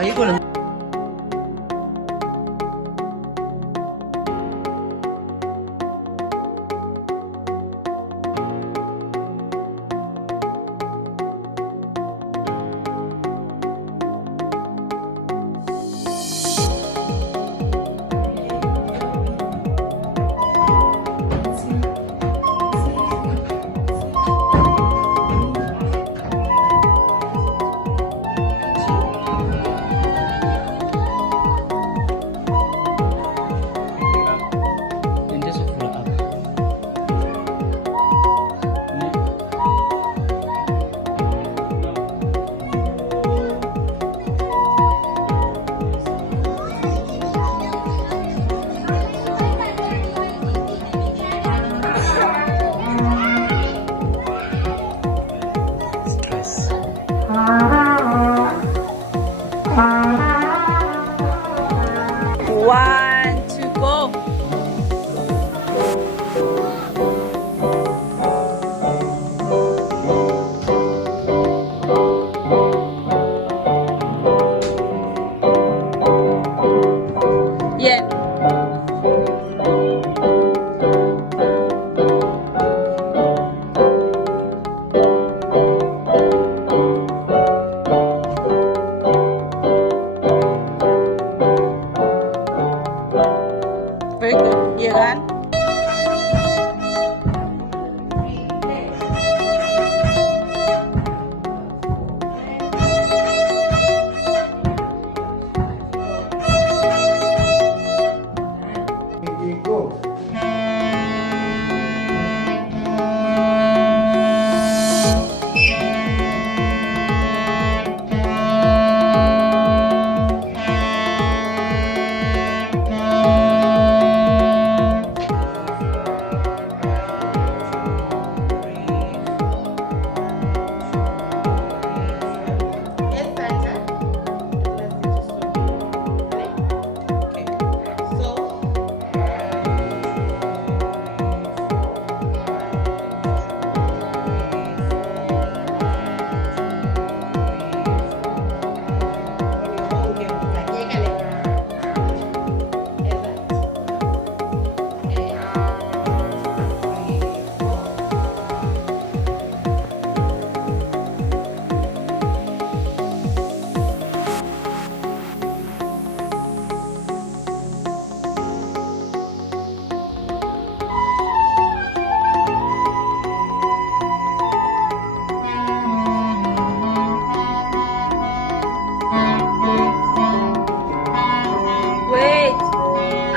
Ayoko lang. One to go. Yeah. Very good. Yeah, kan? Go. Wait.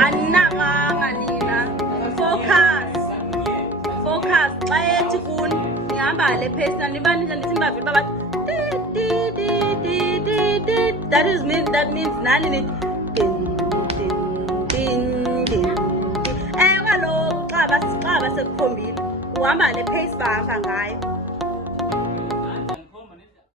Aninakanga nina. Focus. Focus. Xa ethi kuni nihamba le pace nibani nje ndithi bavile babathi that means nani nithi din din din din. Kaloku xa basekukhombile uhamba le pace bahamba ngayo.